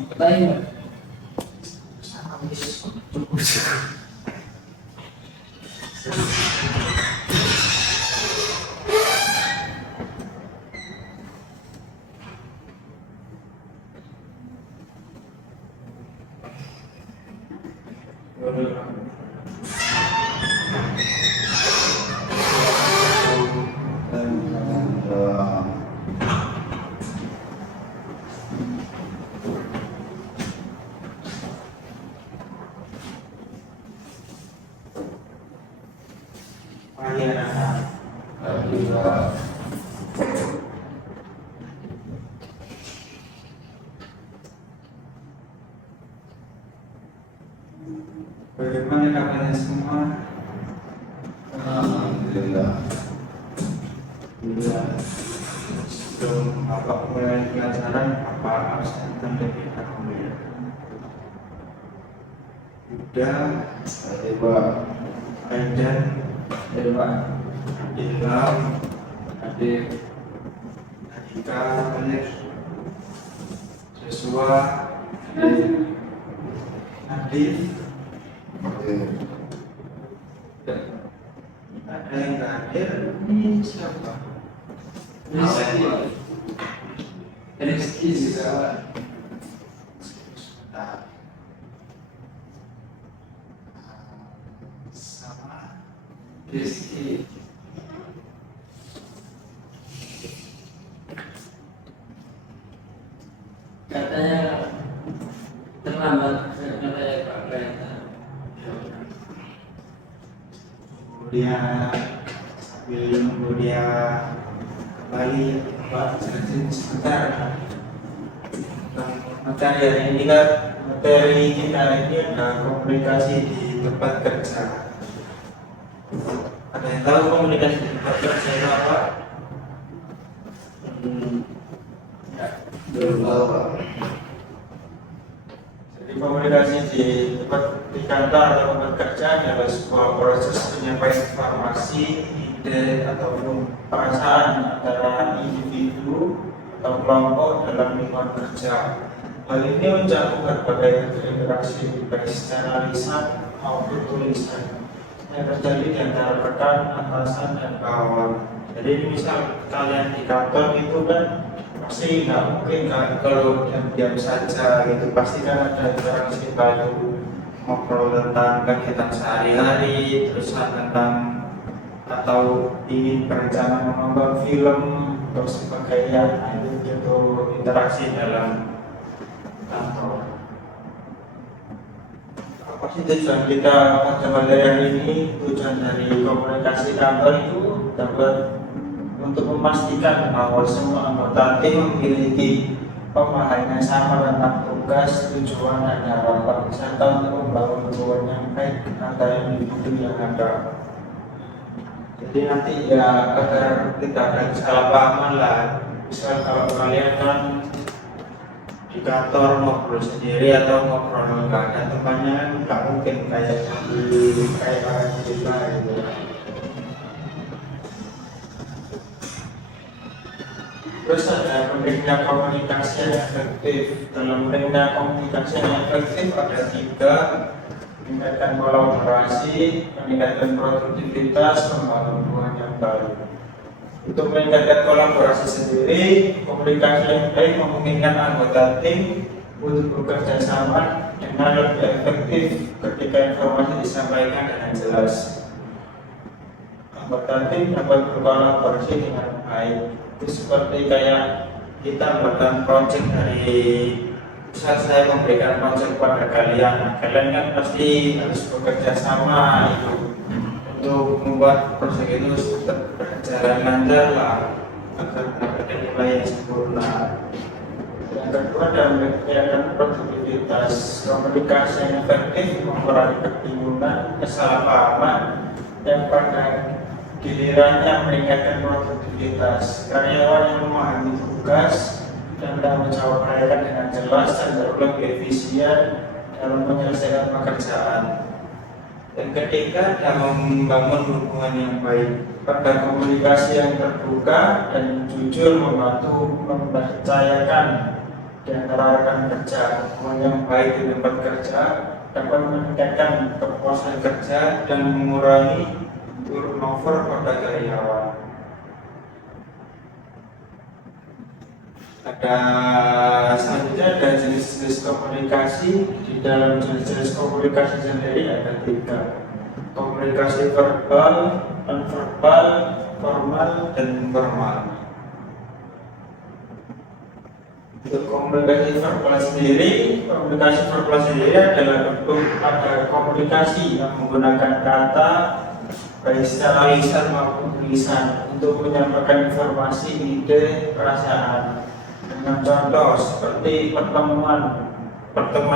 Lain. Bagaimana kabarnya semua? Alhamdulillah. Sebelum Bapak mulai pelajaran, apa harus terlebih dahulu? Yuda, Dewa, Aidan, Dewa. Ilham, Adik. Adika, Alif, Joshua, Adif, ada yang tak hadir? Ini siapa? Rizky. Rizky juga. Sebentar. Sama Rizky. Katanya terlambat, katanya Pak Kereta. kemudian sambil nunggu dia kembali, Pak jelasin sebentar tentang materi hari ini. Kan materi kita ini ada komunikasi di tempat kerja. Ada yang tahu komunikasi di tempat kerja itu apa? Ya. belum tahu Pak. Jadi komunikasi di tempat di kantor atau tempat kerja adalah sebuah proses penyampaian informasi, ide ataupun perasaan antara individu atau kelompok dalam lingkungan kerja. Hal ini mencakup berbagai interaksi baik secara lisan maupun tulisan yang terjadi di antara rekan, atasan, dan bawahan. Jadi misal kalian di kantor itu kan pasti nggak mungkin kan kalau diam-diam saja gitu, pasti kan ada interaksi baru, ngobrol tentang kegiatan sehari-hari, terus tentang atau ingin berencana menonton film atau sebagainya. Nah, itu interaksi dalam kantor. Apa sih tujuan kita pada materi hari ini? Tujuan dari komunikasi kantor itu dapat untuk memastikan bahwa semua anggota tim memiliki pemahaman yang sama tentang tugas, tujuan, dan harapan, serta untuk membangun hubungan yang baik antara individu yang ada. Jadi nanti ya agar tidak ada kesalahpahaman lah. Misal kalau kalian kan di kantor ngobrol sendiri atau ngobrol nggak ada temannya, kan nggak mungkin kayak kita gitu. Terus ada pentingnya komunikasi yang efektif. Dalam pentingnya komunikasi yang efektif ada 3: meningkatkan kolaborasi, meningkatkan produktivitas, membangun hubungan yang baik. Untuk meningkatkan kolaborasi sendiri, komunikasi yang baik memungkinkan anggota tim untuk bekerja sama dengan lebih efektif ketika informasi disampaikan dengan jelas. Anggota tim dapat berkolaborasi dengan baik. Itu seperti kayak kita membuat project dari, misal saya memberikan project kepada kalian, kalian kan pasti harus bekerja sama itu untuk membuat project itu tetap berjalan lancar lah, agar mendapat nilai yang sempurna. Yang kedua adalah meningkatkan produktivitas. Komunikasi yang efektif mengurangi kebingungan, kesalahpahaman, yang pada gilirannya meningkatkan produktivitas. Karyawan yang memahami tugas dan tanggung jawab mereka dengan jelas dan lebih efisien dalam menyelesaikan pekerjaan. Dan ketiga adalah membangun hubungan yang baik. Pada komunikasi yang terbuka dan jujur membantu mempercayakan di antara rekan kerja, hubungan yang baik di tempat kerja dapat meningkatkan kepuasan kerja dan mengurangi turnover pada karyawan. Selanjutnya ada jenis-jenis komunikasi. Di dalam jenis-jenis komunikasi sendiri ada 3: komunikasi verbal, nonverbal, formal, dan informal. Untuk komunikasi verbal sendiri adalah bentuk ada komunikasi yang menggunakan kata baik secara lisan maupun tulisan untuk menyampaikan informasi, ide, perasaan. Dengan contoh seperti pertemuan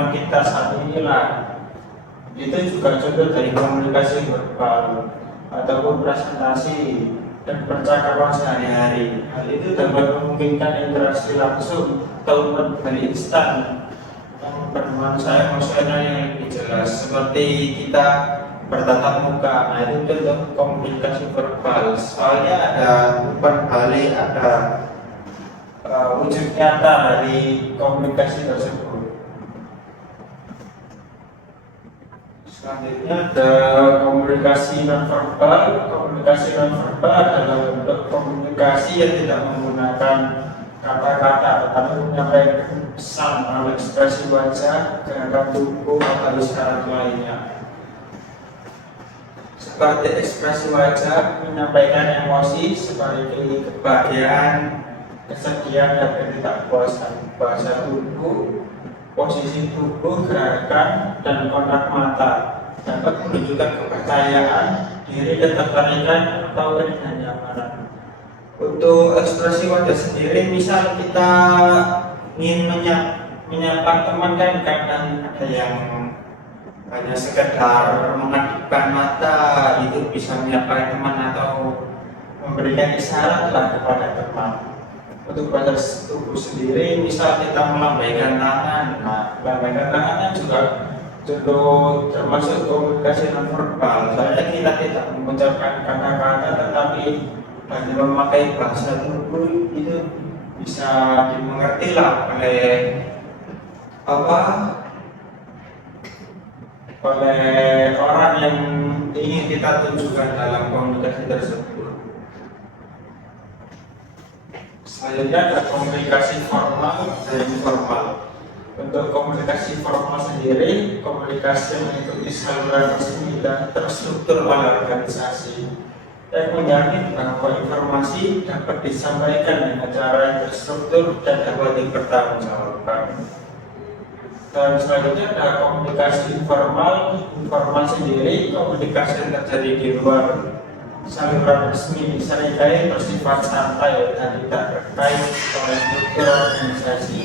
kita saat inilah, itu juga contoh dari komunikasi verbal ataupun presentasi dan percakapan sehari-hari. Hal itu dapat memungkinkan interaksi langsung atau berbalik instan yang bernuansa emosional yang lebih jelas, seperti kita bertatap muka. Nah, itu contoh komunikasi verbal. Soalnya ada umpan balik, ada wujud nyata dari komunikasi tersebut. Selanjutnya ada komunikasi nonverbal. Komunikasi nonverbal adalah bentuk komunikasi yang tidak menggunakan kata-kata, tetapi menyampaikan pesan melalui ekspresi wajah, gerakan tubuh, atau isyarat lainnya. Seperti ekspresi wajah menyampaikan emosi seperti kebahagiaan, kesedihan, dan ketidakpuasan. Bahasa tubuh, posisi tubuh, gerakan, dan kontak mata dapat menunjukkan kepercayaan diri, ketertarikan, atau ketidaknyamanan. Untuk ekspresi wajah sendiri, misal kita ingin menyapa teman, kan kadang ada yang hanya sekedar mengadipkan mata, itu bisa menyapa teman atau memberikan isyarat lah kepada teman. Untuk bahasa tubuh sendiri, misal kita melambaikan tangan, melambaikan tangan juga contoh termasuk komunikasi nonverbal. Soalnya kita tidak mengucapkan kata-kata, tetapi hanya memakai bahasa tubuh, itu bisa dimengerti lah oleh orang yang ingin kita tunjukkan dalam komunikasi tersebut. Selanjutnya ada komunikasi formal dan informal. Untuk komunikasi formal sendiri, komunikasi mengikuti saluran resmi dan terstruktur oleh organisasi yang menjamin bahwa informasi dapat disampaikan dengan cara yang terstruktur dan dapat dipertanggungjawabkan. Dan selanjutnya ada komunikasi informal. Informal sendiri komunikasi yang terjadi di luar saluran resmi, seringkali bersifat santai dan tidak terkait oleh struktur organisasi.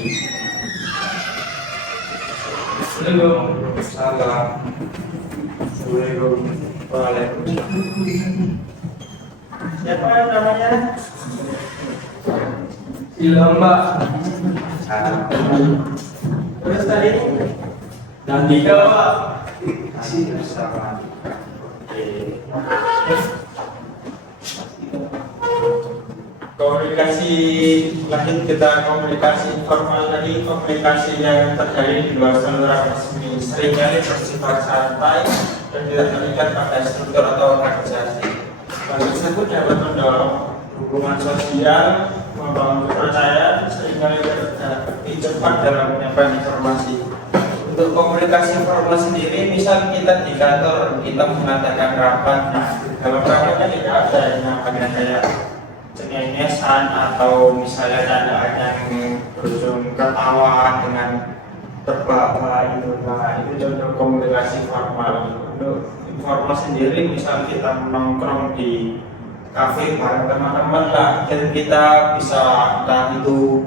Assalamualaikum. Waalaikumsalam. Siapa namanya? Mbak. Terus tadi? Dan 3, Pak. Sama. Komunikasi lanjut, kita komunikasi informal tadi, komunikasi yang terjadi di luar saluran resmi, seringkali bersifat santai dan tidak terikat pada struktur atau organisasi. Hal tersebut dapat mendorong hubungan sosial, membangun kepercayaan, seringkali lebih cepat dalam menyampaikan informasi. Untuk komunikasi informal sendiri, misal kita di kantor, kita mengadakan rapat, dalam rapatnya tidak ada yang namanya kayak cengengesan atau misalnya candaan yang berujung ketawa dengan terbawa itu. Nah, itu contoh komunikasi formal. Untuk informal sendiri, misal kita menongkrong di kafe bareng teman-teman lah, dan kita bisa entah itu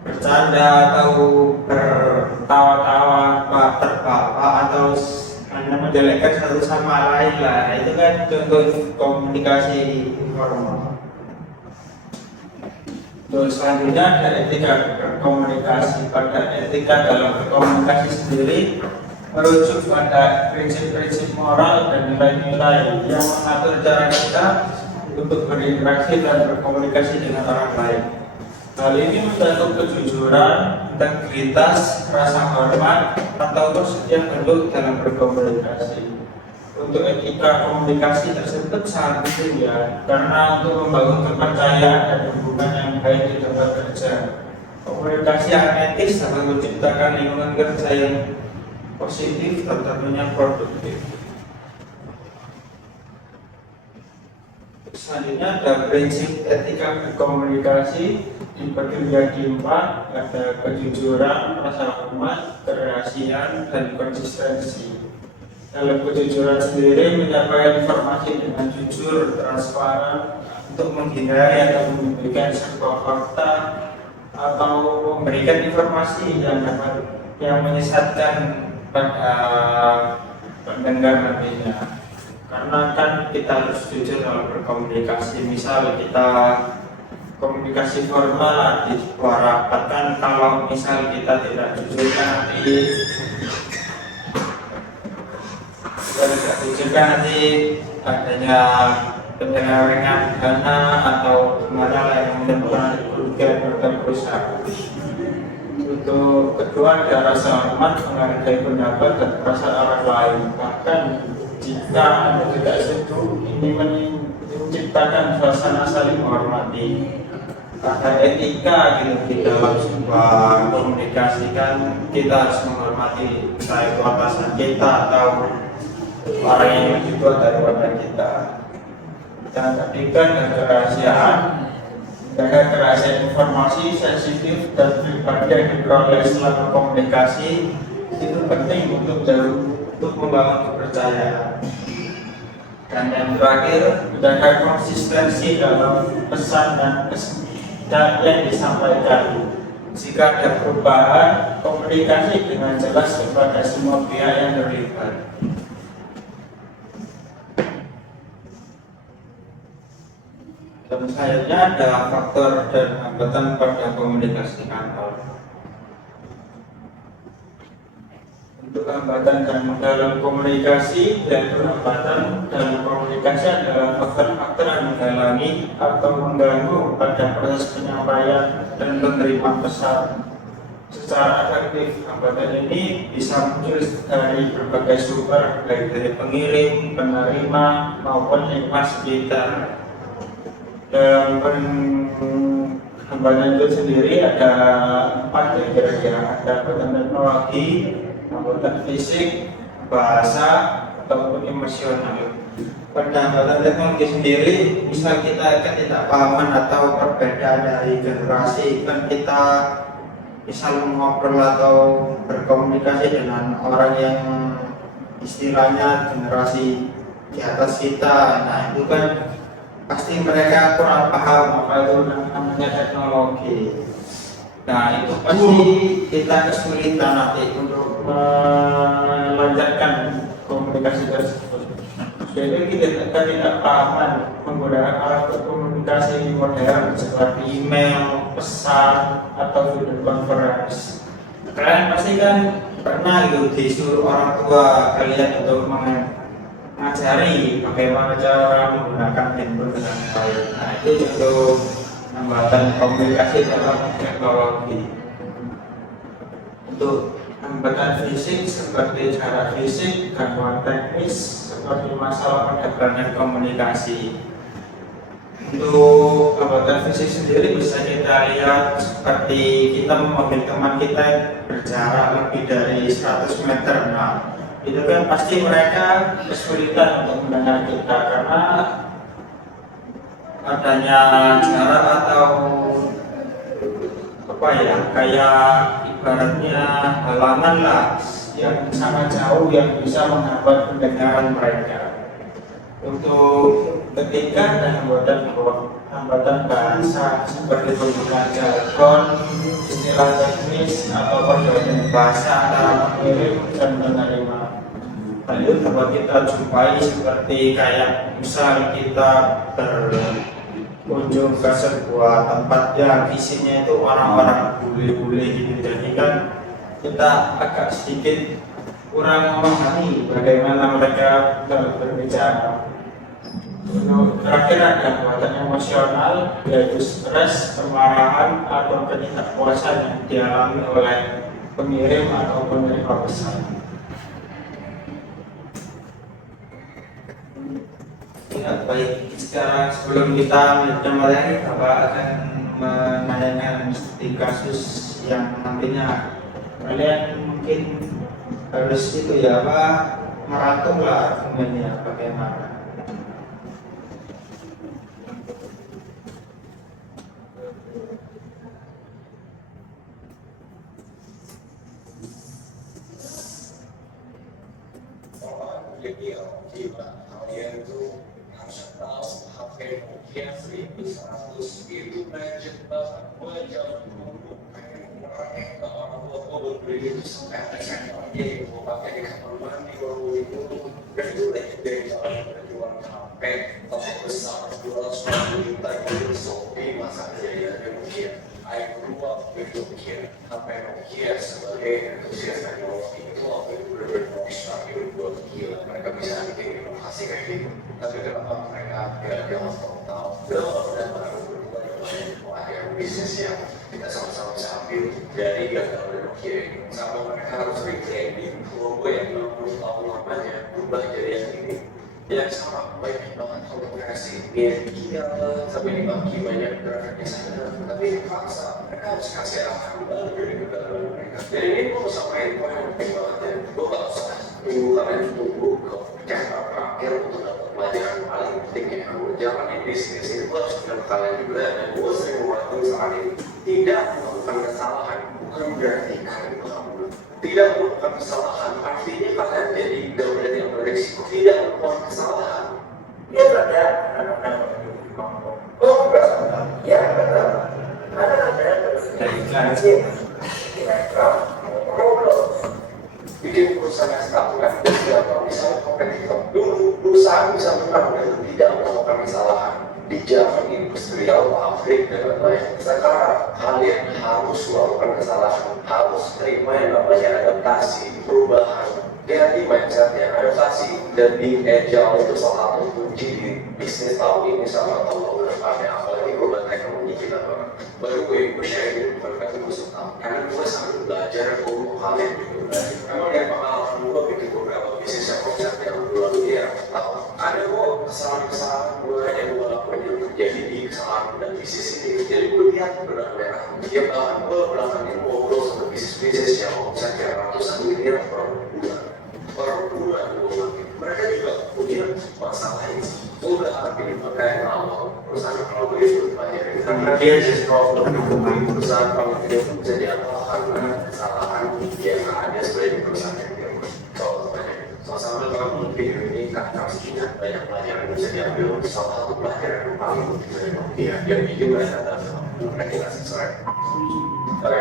bercanda atau bertawa-tawa, terbawa atau hanya menjelekkan satu sama lain lah. Itu kan contoh komunikasi informal. Terus selanjutnya ada etika berkomunikasi. Pada etika dalam berkomunikasi sendiri merujuk pada prinsip-prinsip moral dan nilai-nilai yang mengatur cara kita untuk berinteraksi dan berkomunikasi dengan orang lain. Hal ini mencakup kejujuran, integritas, rasa hormat, atau setiap bentuk dalam berkomunikasi. Untuk etika komunikasi tersebut sangat penting ya, karena untuk membangun kepercayaan dan hubungan yang baik di tempat kerja. Komunikasi yang etis dapat menciptakan lingkungan kerja yang positif dan tentunya produktif. Selanjutnya ada prinsip etika berkomunikasi, dibagi menjadi 4, ada kejujuran, rasa hormat, kerahasiaan, dan konsistensi. Dalam kejujuran sendiri menyampaikan informasi dengan jujur, transparan, untuk menghindari atau memberikan sebuah fakta atau memberikan informasi yang menyesatkan pada pendengar nantinya. Karena kan kita harus jujur dalam berkomunikasi. Misal kita komunikasi formal di sebuah rapat, kan kalau misal kita tidak jujur kan nanti adanya penyelewengan dana atau gimana lah yang menimbulkan kerugian bagi perusahaan. Untuk kedua ada rasa hormat, menghargai pendapat dan perasaan orang lain. Bahkan jika Anda tidak setuju, ini menciptakan suasana saling menghormati. Ada etika gitu di dalam sebuah komunikasi, kan kita harus menghormati entah itu atasan kita atau orang yang lebih tua daripada kita. Dan ketiga ada kerahasiaan. Jaga kerahasiaan informasi sensitif dan pribadi yang diperoleh selama komunikasi itu penting untuk membangun kepercayaan. Dan yang terakhir, menjaga konsistensi dalam pesan dan yang disampaikan. Jika ada perubahan, komunikasi dengan jelas kepada semua pihak yang terlibat. Dan selanjutnya ada faktor dan hambatan pada komunikasi kantor. Untuk hambatan dalam komunikasi dan hambatan dalam komunikasi adalah faktor-faktor yang menghalangi atau mengganggu pada proses penyampaian dan penerimaan pesan secara efektif. Hambatan ini bisa muncul dari berbagai sumber, baik dari pengirim, penerima, maupun lingkungan sekitar. Dalam hambatan itu sendiri ada 4 ya kira-kira. Ada hambatan teknologi, hambatan fisik, bahasa, ataupun emosional. Pada hambatan teknologi sendiri, misal kita ketidakpahaman atau perbedaan dari generasi, kan kita misal mengobrol atau berkomunikasi dengan orang yang istilahnya generasi di atas kita, nah itu kan pasti mereka kurang paham apa itu namanya teknologi. Nah itu pasti kita kesulitan nanti untuk melanjutkan komunikasi tersebut. Jadi kita tidak pahaman menggunakan alat komunikasi modern seperti email, pesan, atau video conference. Kalian pasti kan pernah disuruh orang tua kalian untuk mengajari bagaimana cara menggunakan handphone dengan baik. Nah itu untuk hambatan komunikasi dalam teknologi. Untuk hambatan fisik seperti jarak fisik, gangguan teknis seperti masalah perdagangan komunikasi. Untuk hambatan fisik sendiri bisa kita lihat seperti kita memanggil teman kita berjarak lebih dari 100 meter. Nah itu kan pasti mereka kesulitan untuk mendengar kita karena adanya jarak atau apa ya, kayak ibaratnya halangan lah yang sangat jauh yang bisa menghambat pendengaran mereka. Untuk ketiga ada hambatan bahasa seperti penggunaan jargon, istilah teknis atau perbedaan bahasa antara pengirim dan penerima. Hal itu dapat kita jumpai seperti kayak misal kita berkunjung ke sebuah tempat yang isinya itu orang-orang bule-bule gitu, jadi kan kita agak sedikit kurang memahami bagaimana mereka berbicara. Terakhir ada hambatan emosional, yaitu stres, kemarahan, atau ketidakpuasan yang dialami oleh pengirim atau penerima pesan. Ya, baik. Sekarang sebelum kita mulai, Bapak akan menanyakan studi kasus yang nantinya kalian mungkin harus itu ya merangkum lah argumennya bagaimana. Kalian itu harus tahu HP Nokia 1100 itu legend banget. Gue jauh dulu pengen ngeraih ke orang tua gue berbeli itu sampai SMP gue pakai di kamar mandi baru itu dan itu legendary banget. Jual HP tapi besar 250 juta itu Shopee masa kejadiannya Nokia. I grew up with Nokia. HP Nokia sebagai entusias teknologi itu waktu itu benar-benar bisa hidup gue gila. Mereka bisa bikin inovasi kayak gitu. Tapi kenapa mereka tidak jauh tahu? Kenapa benar-benar berdua yang bisnis yang kita sama-sama bisa ambil dari gagal Nokia ini. Sama mereka harus reclaiming logo yang 60 tahun lamanya berubah jadi yang ini. Yang sama baik banget komunikasi dia sampai dibagi banyak grafiknya sana, tapi paksa mereka harus kasih arahan baru dari negara mereka. Jadi ini gue samain poin yang penting banget ya. Gue gak usah tunggu kalian tunggu ke cara terakhir untuk dapat pelajaran paling penting ya. Jalanin bisnis ini gue harus bilang kalian juga, dan gue sering membantu saat ini tidak melakukan kesalahan bukan berarti kalian mengambil. Tidak melakukan kesalahan artinya kalian jadi downgrade yang berisiko. Tidak melakukan kesalahan ya ada oh enggak ya benar ada bikin perusahaan yang stabil tidak bisa kompetitor dulu perusahaan bisa menang dan tidak melakukan kesalahan di zaman industrial, pabrik dan lain-lain. Sekarang kalian harus melakukan kesalahan, harus terima yang namanya adaptasi, perubahan, ganti mindsetnya, adaptasi dan being agile itu salah satu kunci di bisnis tahun ini sama tahun depannya, apalagi global teknologi kita banget. Baru gue share ini bukan karena gue suka, karena gue sangat belajar, gue mau kalian juga belajar. Memang dari pengalaman gue bikin beberapa bisnis yang konsep yang dulu ya tahu. Ada kok kesalahan-kesalahan gue yang gue lakukan yang terjadi di kesalahan dan bisnis ini. Jadi gue lihat benang merah. Ya bahkan gue belakangan ngobrol sama bisnis-bisnis yang omsetnya ratusan miliar per bulan mereka juga punya masalah ini. Gue berharap ini makanya awal perusahaan kalau itu banyak karena dia jadi problem perusahaan kalau dia bisa diapakan kesalahan yang ada sebenarnya perusahaan yang dia sama kalau video ini kakak punya banyak pelajaran yang bisa diambil. Salah satu pelajaran yang paling penting yang bikin mereka mereka sesuai. Oke,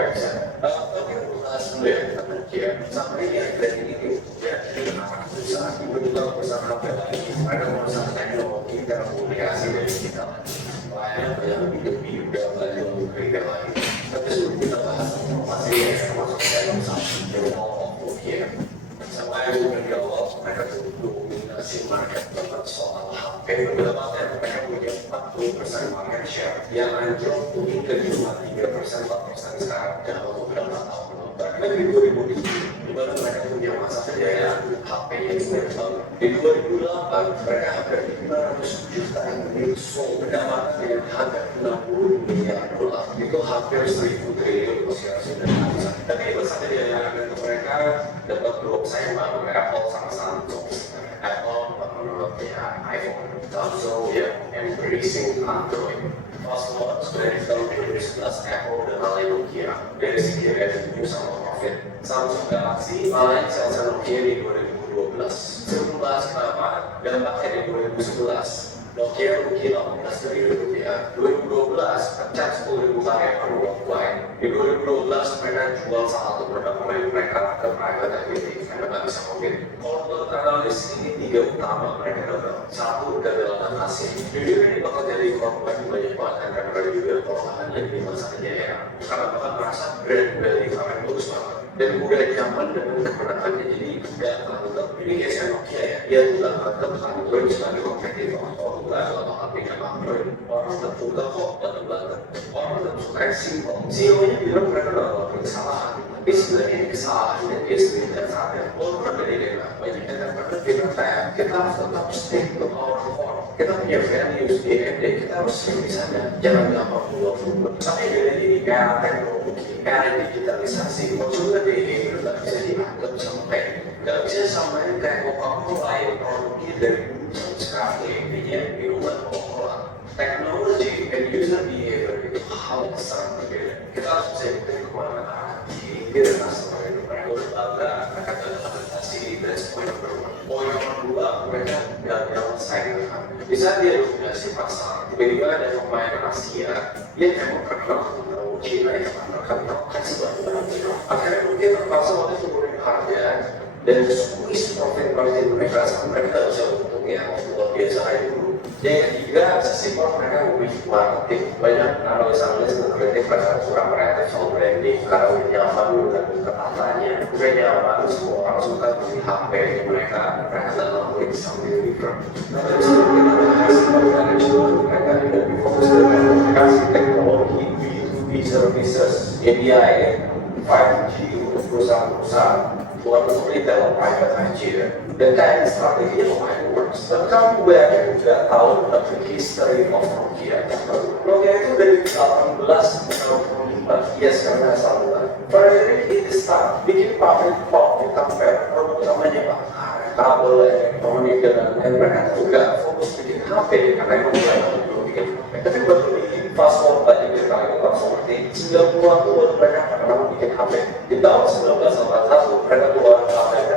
tapi bahas dulu ya tentang dia. Sampai ini ada ini ya perusahaan perusahaan apa lagi? Ada perusahaan teknologi dan komunikasi dari kita. Banyak yang bikin video belajar mereka lagi. Tapi sebelum kita bahas informasi yang masuk dalam satu teknologi saya menjawab mereka dominasi market tempat soal HP berapa mereka punya 40% market share yang anjlok hingga 3%, 4% sekarang dalam beberapa tahun. Bahkan di 2007 di mana mereka punya masa kejayaan HP-nya itu banget. Di 2008 mereka hampir 500 juta yang sold pendapatan dengan harga 60 miliar dolar. Itu hampir 1.000 triliun konsiderasi dan harga. Tapi masa kejayaan mereka dapat grup saya baru Apple sama Samsung. Apple punya iPhone, Samsung yang embracing Android. Fast forward dari tahun 2011 Apple udah ngalahin Nokia dari segi revenue sama profit. Samsung Galaxy ngalahin sel-sel Nokia di 2012. Sebelum bahas kenapa dampaknya di 2011. Nokia rugi 18 triliun rupiah. 2012 pecah 10.000 karyawan worldwide. Di 2012 mereka jual salah satu produk mereka ke private equity karena nggak bisa mungkin. Kalau menurut analis ini 3 utama mereka gagal. 1, gagal adaptasi. Jujur ini bakal jadi korban banyak banget karena juga kelemahannya di masa kejayaan. Karena bahkan merasa brand dari kalian bagus banget. dan udah nyaman dengan kebenarannya, jadi nggak terlalu ini kayak Nokia ya, dia tidak terlalu Android sebagai kompetitor atau HP yang Android, orang tentu kok belakang orang tentu kayak simpel. CEO-nya bilang mereka udah melakukan kesalahan, tapi sebenarnya ini kesalahan dan dia sendiri tidak sadar. Walaupun dari dia banyak yang kita harus tetap stick to our core. Kita punya values di MD, kita harus di sana, jangan gampang buat. Tapi dari ini kayak teknologi, kayak digitalisasi, maksudnya ini nggak bisa dianggap sama nggak bisa samain kayak Coca-Cola yang produknya dari dulu sampai sekarang intinya minuman Coca-Cola. Teknologi and user behavior itu hal yang sangat berbeda. Kita harus bisa ikutin kemana arah dan customer itu mereka udah bangga, mereka udah adaptasi dan semuanya berubah. Poin nomor 2, mereka gagal saingan. Bisa dia dominasi pasar, tiba-tiba ada pemain Asia yang memang terkenal dengan Cina yang terkenal kasih banyak. Akhirnya mungkin terpaksa waktu itu turun harga dan squeeze profit margin mereka sampai mereka bisa untungnya luar biasa kayak dulu. Yang ketiga, sesimpel mereka memiliki marketing. Banyak analis-analis mengkritik mereka kurang kreatif soal branding karena udah nyaman dengan kata-katanya, udah nyaman semua orang suka beli HP mereka tidak lakuin something different. Nah, dari situ kita bahas management mereka lebih fokus dengan aplikasi teknologi B2B services, API, 5G untuk perusahaan-perusahaan, bukan untuk retail private aja. Dan kayak strateginya lumayan works. Dan kamu banyak juga tahu tentang history of Nokia. Nokia itu dari 1895, iya sekarang salah. Pada ini start bikin pabrik pop di Tampere, produk utamanya apa? Kabel elektronik dan mereka juga fokus bikin HP karena itu belum bikin HP. Tapi baru di fast forward tadi kita lakukan seperti 90-an tuh mereka pernah bikin HP. Di tahun 1981 mereka keluar HP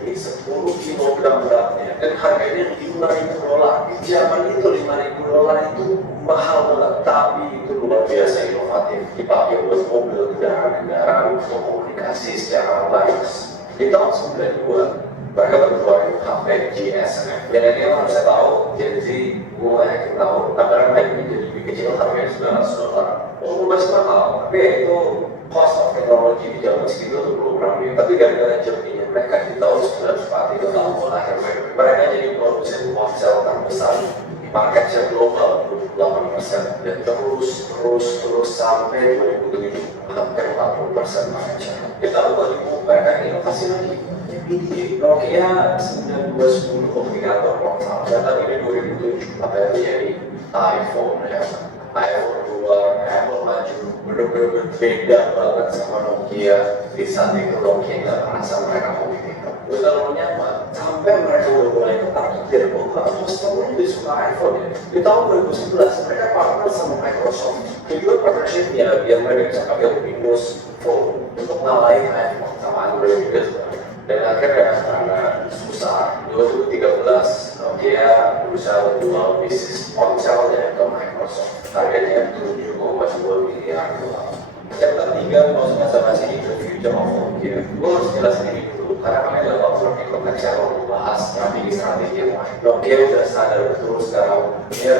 di 10 kilogram beratnya dan harganya $5.000. Di zaman itu $5.000 itu mahal banget, tapi itu luar biasa inovatif. Dipakai buat mobil, kendaraan, komunikasi secara wireless. Di tahun 92 mereka berkeluarin HP GSM. Dan ini yang harus saya tahu, jadi gue yakin tahu, tabaran ini jadi lebih kecil harganya $900. Walaupun masih mahal, tapi itu cost of technology di zaman segitu tuh belum ramai. Tapi gara-gara jerninya mereka di tahun 1994 itu tahun lahir mereka jadi produsen ponsel terbesar di market share global 28% dan terus sampai 2007 hampir 40% market share. Kita tahu 2000 mereka inovasi lagi. Nokia 9210 komunikator ponsel dan tadi di 2007 apa yang jadi iPhone ya, iPhone 2, Apple maju bener-bener beda banget sama Nokia. Di saat itu Nokia nggak merasa mereka kompetitor, udah terlalu nyaman sampai mereka udah mulai ketar-ketir bahwa customer lebih suka iPhone ya. Di tahun 2011 mereka partner sama Microsoft, kedua partnershipnya biar mereka bisa pakai Windows Phone untuk ngalahin iPhone sama Android gitu. Dan akhirnya karena susah, 2013 Nokia berusaha menjual bisnis ponselnya ke Microsoft. Harganya $7,2 miliar. Yang ketiga, mau sama-sama sini the future of Nokia. Gue harus jelasin ini dulu, karena kalian gak tahu seperti konteksnya kalau membahas strategi yang lain. Nokia udah sadar betul sekarang, dia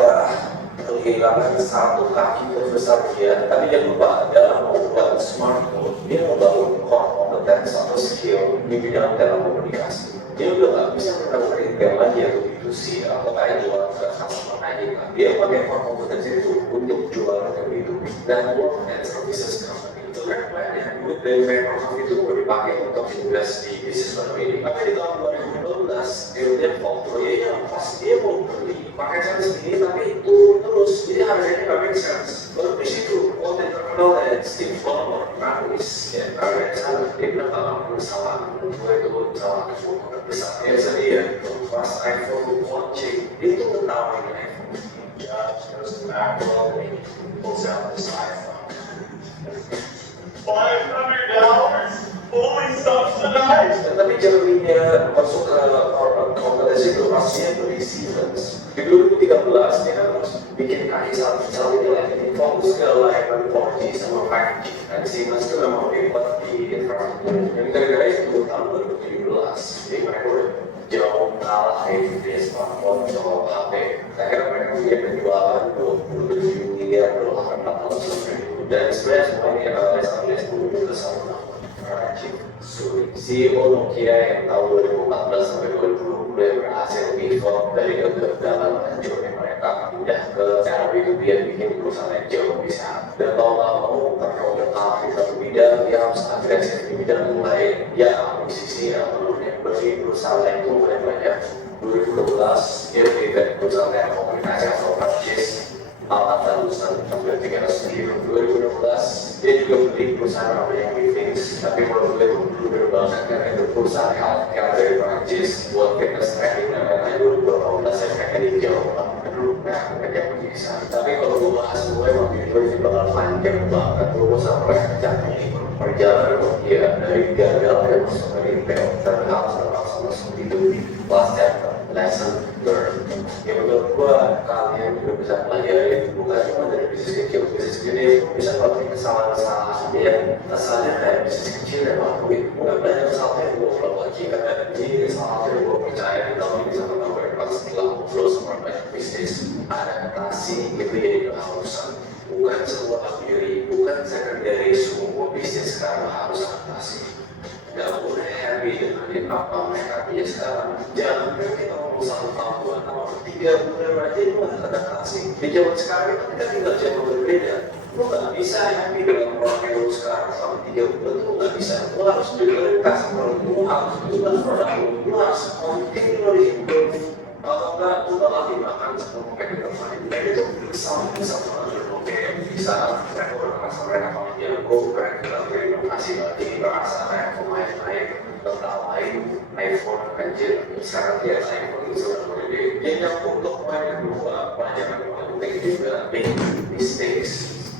kehilangan satu kaki terbesar dia. Tapi jangan lupa, dalam membuat smartphone, dia membangun core competence atau skill di bidang telekomunikasi. Dia udah nggak bisa melakukan retail lagi atau B2C atau kayak jual ke customer aja kan. Dia pakai core competence itu untuk jual ke B2B dan work and services company. Itu kan banyak duit dari Microsoft itu udah dipakai untuk invest di bisnis baru ini. Tapi di tahun 2012 dia lihat portfolio pas dia mau beli pakai cara segini tapi turun terus, jadi harganya nggak make sense. Baru di situ orang terkenal dan Steve Ballmer nangis ya, harganya sana dia bilang kalau bersalah, gue itu salah besar ya sedih ya. Pas iPhone launching itu ketawain iPhone ya terus Apple pulls out this iPhone $500 fully subsidized. Tapi jerninya masuk ke kompetisi itu pastinya dari Siemens. Di 2013 dia kan harus bikin kaki satu ini lagi fokus ke layanan 4G sama 5G. Dan Siemens itu memang hebat di infrastruktur. Dan gara-gara itu tahun 2017 jadi mereka udah jauh kalah di smartphone atau HP. Akhirnya mereka punya penjualan $27 miliar 4 tahun sebelumnya. Dan sebenarnya semuanya analis-analis dulu juga sama. Rajin Suri, CEO Nokia yang tahun 2014 sampai 2020 berhasil pivot dari kegagalan hancurnya mereka pindah ke cara B2B yang bikin perusahaan yang jauh lebih sehat. Dan mau nggak mau terkomentar di satu bidang, dia harus agresif di bidang yang lain. Ya, akuisisi yang perlunya beli perusahaan yang itu mulai banyak. 2012 dia beli perusahaan yang komunikasi atau purchase Alatan Lulusan sampai 300 triliun. 2016 dia juga beli perusahaan namanya Withings, tapi menurut gue itu bener banget karena itu perusahaan healthcare dari Prancis buat fitness training namanya 2018 saya pengen dijauh dulu kerja bisa. Tapi kalau gue bahas gue emang video ini bakal panjang banget. Gue sampai capek perjalanan dia dari gagal dan masuk ke retail terhadap sama seperti itu di last chapter lesson learned. Ya menurut gue kalian juga bisa pelajari bukan cuma dari bisnis kecil, bisnis gede bisa ngelakuin kesalahan-kesalahan ya. Asalnya kayak bisnis kecil yang lakuin nggak banyak kesalahan yang gue ulang lagi karena ini salah yang gue percaya di tahun ini sama gue pas setelah ngobrol sama banyak bisnis adaptasi itu jadi keharusan. Bukan sebuah theory, bukan secondary, semua bisnis sekarang harus adaptasi. Gak boleh happy dengan apa mereka punya sekarang. Jangan kita ngomong 1 tahun, 2 tahun, 3 bulan aja itu harus adaptasi. Di zaman sekarang kita tinggal zaman berbeda. Lo gak bisa happy dengan orang yang lo sekarang selama 3 bulan, lo gak bisa. Lo harus prioritas, lo harus buat produk lo harus continually improve. Kalau enggak, lo bakal dimakan sama kompetitor lain. Dan itu sama bisa mereka merasa mereka paling jago, mereka berinovasi lagi, merasa kayak pemain lain tertawain iPhone kecil, sekarang dia iPhone itu sudah gede. Dia nyambung untuk pemain kedua, pelajaran yang penting juga make mistakes.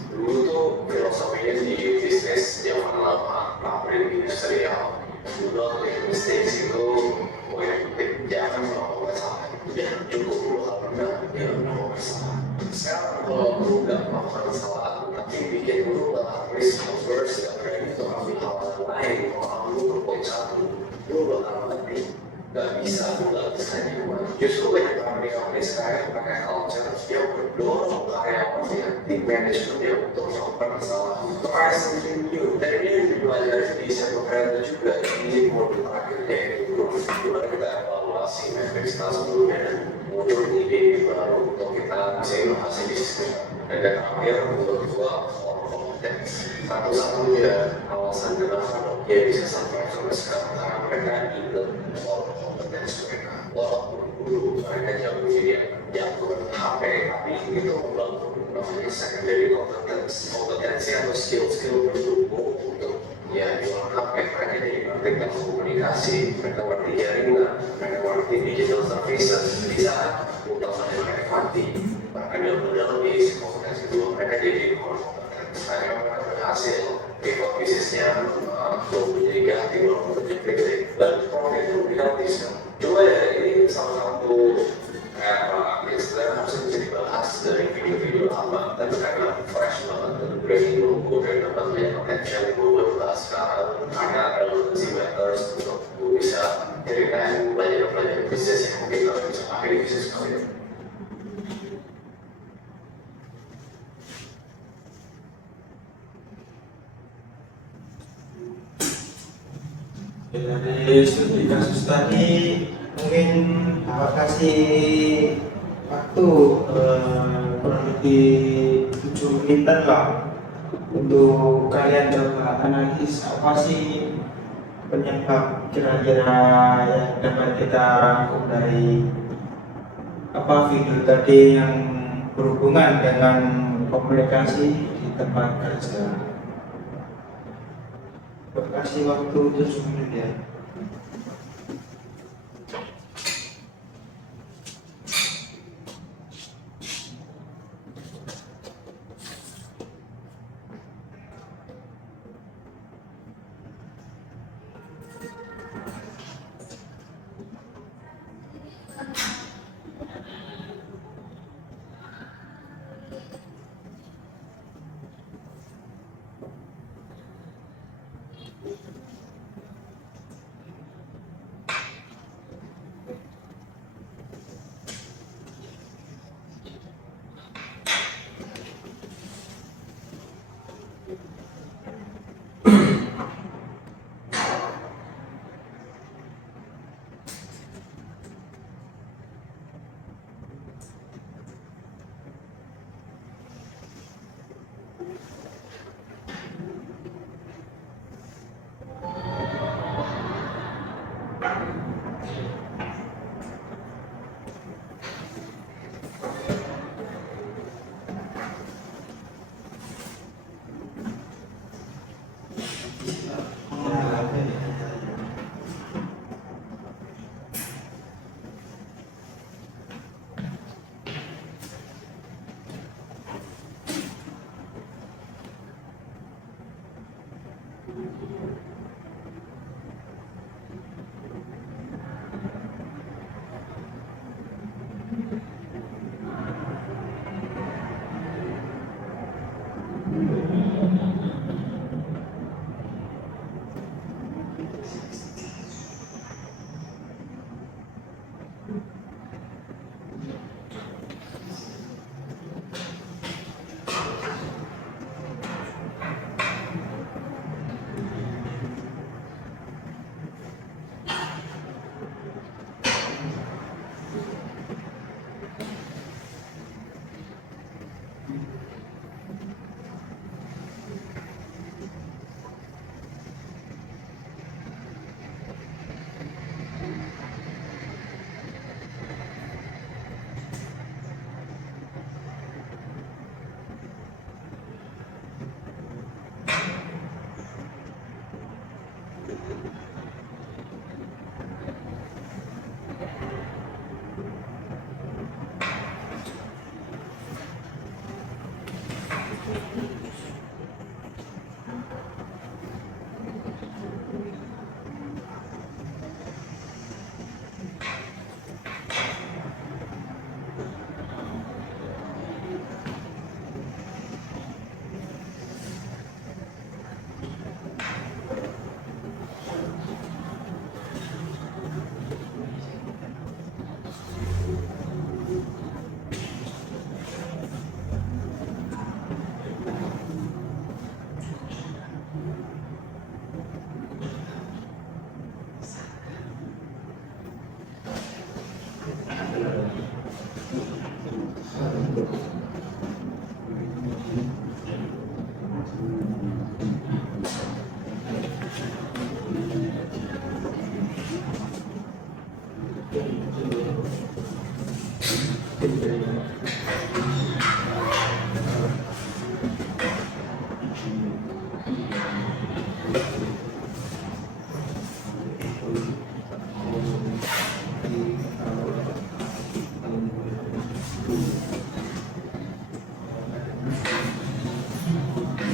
Dulu tuh filosofinya di bisnis zaman lama, pabrik industrial. Dulu make mistakes itu yang penting jangan melakukan kesalahan. Jangan cukup lo gak pernah dia melakukan kesalahan. Sekarang kalau lu gak melakukan kesalahan tapi bikin lu gak risk averse, gak berani untuk ambil hal lain, kalau lu berpoin satu lu bakal mati. Gak bisa, lu gak bisa nyaman. Justru banyak company sekarang pakai culture yang berdorong karyawannya tim manajemennya untuk melakukan kesalahan. Try something new. Dan ini dipelajari di Circle Creator juga. Ini modul terakhirnya itu gimana kita evaluasi metrics kita sebelumnya dan muncul ide baru untuk kita bisa inovasi bisnis. Dan terakhir menurut gua kompetens. Satu-satunya alasan kenapa Nokia bisa sampai sekarang karena mereka ingat kompetens mereka. Walaupun dulu mereka jago jago HP, tapi itu membangun namanya secondary kompetensi atau skill pendukung untuk ya jual HP. Mereka jadi mereka komunikasi, mereka ngerti jaringan, mereka ngerti digital services. Di saat utamanya mereka mati, bahkan dalam isi kompetensi itu mereka jadi kompeten. Saya berhasil pivot bisnisnya untuk menjadi ganti walaupun menjadi dan profit itu gratis. Cuma ya ini salah satu yang sebenarnya harus bisa dibahas dari video-video lama, tapi karena fresh banget dan breaking logo dan dapat banyak potential yang gue bahas sekarang karena relevancy matters untuk gue bisa ceritakan banyak bisnis yang mungkin kalian bisa pakai di bisnis kalian. Dari studi kasus tadi mungkin Bapak kasih waktu kurang lebih 7 menitan lah untuk kalian coba analisis apa sih penyebab kira-kira yang dapat kita rangkum dari apa video tadi yang berhubungan dengan komunikasi di tempat kerja. Kasih waktu 7 menit ya.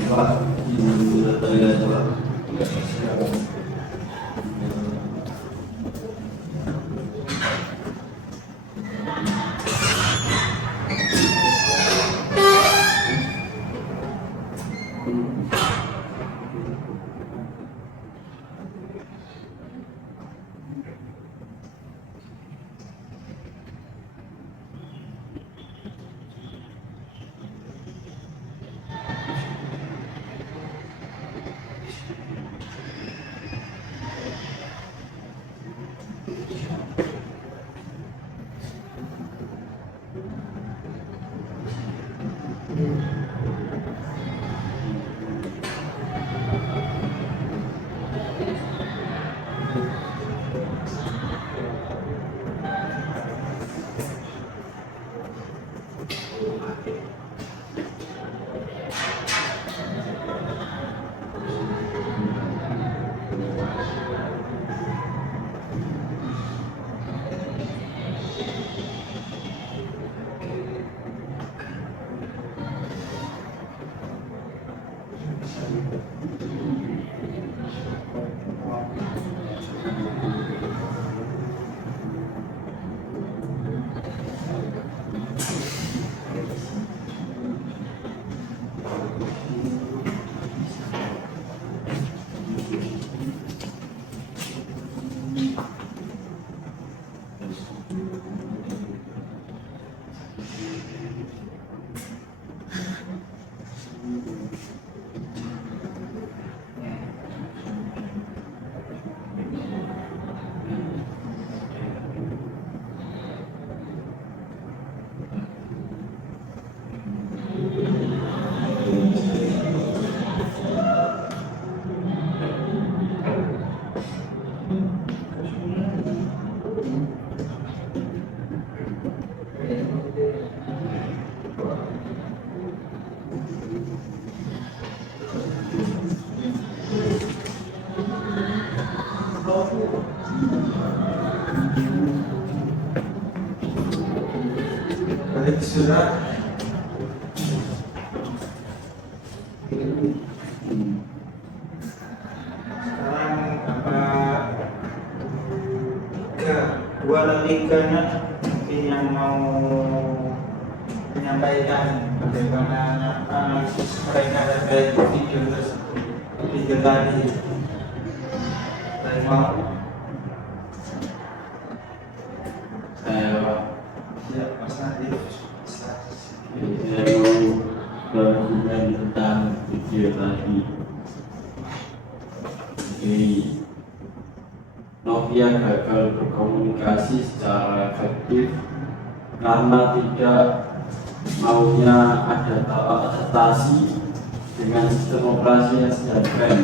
Pak, ini toilet Pak. Balik surat. Sekarang apa kedua religanya mungkin yang mau menyampaikan bagaimana analisis mereka terkait video tadi. Saya mau siap Mas Nadif. Saya mau berkomentar tentang video tadi. Jadi Nokia gagal berkomunikasi secara efektif karena tidak maunya adaptasi dengan sistem operasi yang sedang tren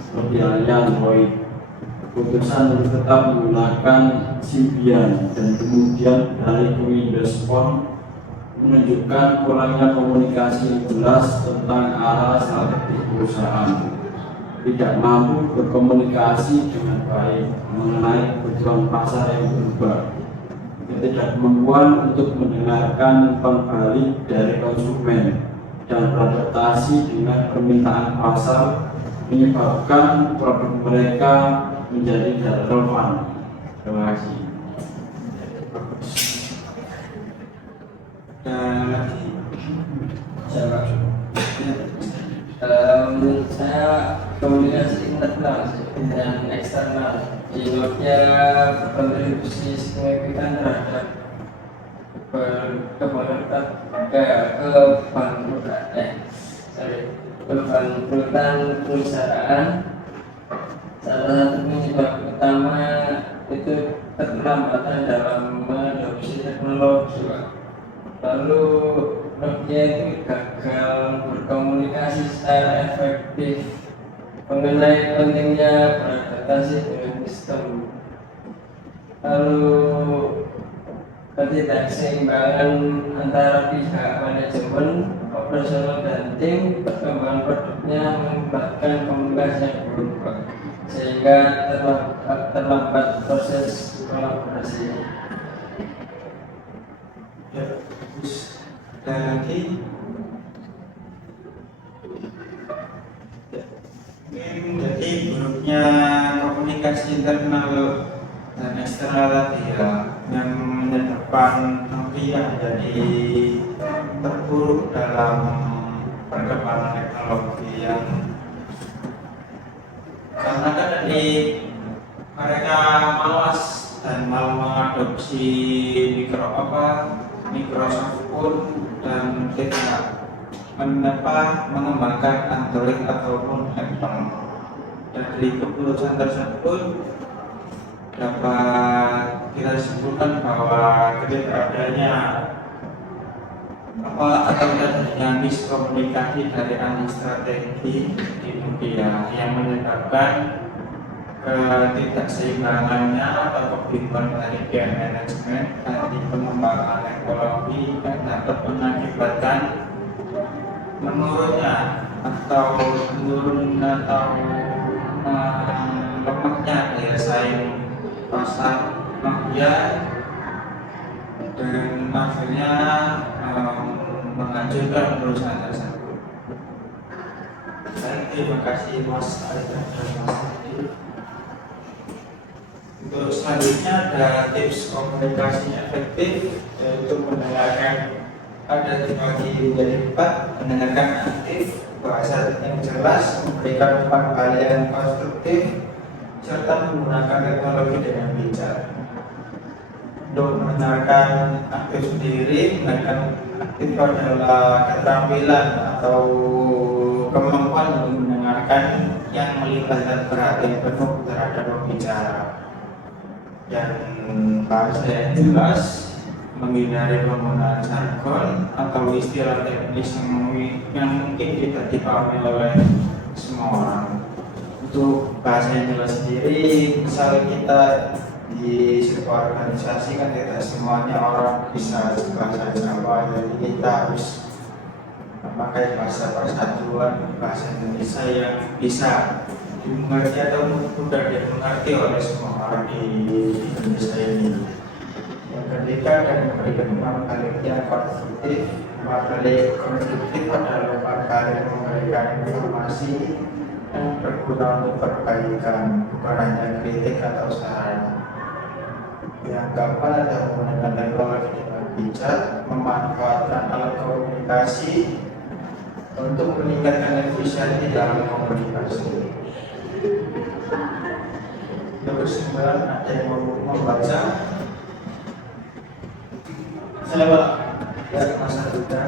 seperti halnya Android. Keputusan untuk tetap menggunakan Symbian dan kemudian beralih ke Windows Phone menunjukkan kurangnya komunikasi yang jelas tentang arah strategi perusahaan. Tidak mampu berkomunikasi dengan baik mengenai kebutuhan pasar yang berubah. Ketidakmampuan untuk mendengarkan pembalik dari konsumen dan beradaptasi dengan permintaan pasar menyebabkan produk mereka menjadi tidak relevan. Terima kasih. Dan lagi menurut saya komunikasi internal dan eksternal di Nokia berkontribusi signifikan terhadap kebangkrutan perusahaan. Salah satu penyebab utama itu keterlambatan dalam mengadopsi teknologi. Lalu Nokia itu gagal berkomunikasi secara efektif mengenai pentingnya beradaptasi dengan sistem. Lalu ketidakseimbangan antara pihak manajemen, operasional dan tim perkembangan produknya mengakibatkan komunikasi yang buruk sehingga terlambat proses kolaborasi. Ya, bagus. Ada lagi? Ya. Mungkin jadi buruknya komunikasi internal dan eksternal tadi ya, yang menyebabkan Nokia jadi terpuruk dalam perkembangan teknologi yang karena kan tadi mereka malas dan malah mengadopsi Microsoft pun dan tidak mengembangkan Android ataupun Apple. Dari keputusan tersebut dapat kita simpulkan bahwa ketika adanya atau adanya miskomunikasi dari ahli strategi di Nokia yang menyebabkan ketidakseimbangannya atau kebingungan dari pihak manajemen dan di pengembangan teknologi yang dapat mengakibatkan menurunnya atau lemahnya daya saing pasar Nokia dan akhirnya menghancurkan perusahaan tersebut. Baik, terima kasih Mas Aida dan Mas Adi. Untuk selanjutnya ada tips komunikasi efektif, yaitu mendengarkan. Ada dibagi menjadi 4: mendengarkan aktif, bahasa yang jelas, memberikan umpan balik yang konstruktif, serta menggunakan teknologi dengan bijak. Untuk mendengarkan aktif sendiri, mendengarkan aktif adalah keterampilan atau kemampuan untuk mendengarkan yang melibatkan perhatian penuh terhadap pembicara, yang bahasa yang jelas, menghindari penggunaan jargon atau istilah teknis yang mungkin tidak dipahami oleh semua orang. Untuk bahasa yang jelas sendiri, misal kita di sebuah organisasi kan tidak semuanya orang bisa bahasa Jawa, jadi kita harus memakai bahasa persatuan, bahasa Indonesia yang bisa dimengerti atau mudah dimengerti oleh semua orang di Indonesia ini. Yang ketiga, dan memberikan 4 kali yang konstruktif. 4 kali konstruktif adalah 4 kali memberikan informasi yang berguna untuk perbaikan, bukan hanya kritik atau saran. Yang keempat adalah menggunakan teknologi dengan bijak, memanfaatkan alat komunikasi untuk meningkatkan efisiensi dalam komunikasi. Terus ada yang mau membaca? Saya Pak, ya masa juga.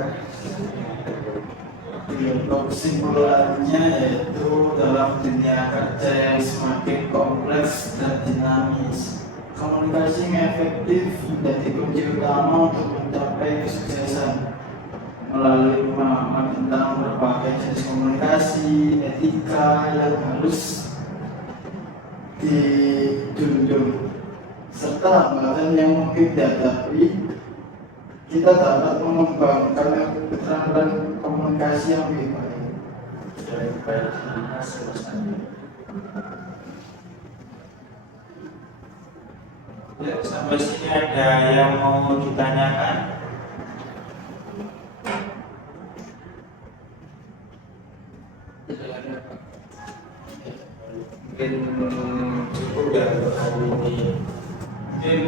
Untuk kesimpulannya yaitu dalam dunia kerja yang semakin kompleks dan dinamis, komunikasi yang efektif menjadi kunci utama untuk mencapai kesuksesan. Melalui pemahaman tentang berbagai jenis komunikasi, etika yang harus dijunjung, serta hambatan yang mungkin dihadapi, kita dapat mengembangkan keterampilan komunikasi yang lebih baik. Ya, sampai sini ada yang mau ditanyakan? Mungkin cukup ya untuk hari ini. Mungkin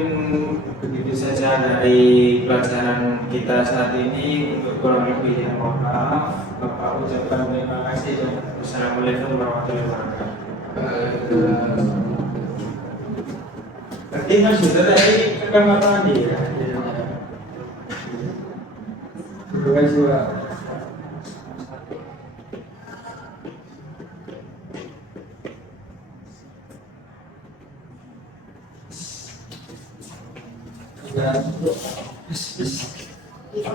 begitu saja dari pelajaran kita saat ini. Untuk kurang lebihnya mohon maaf. Bapak ucapkan terima kasih dan Assalamualaikum warahmatullahi wabarakatuh. Berarti Mas sudah tadi ke kamar mandi ya? Terima kasih Pak. Ya.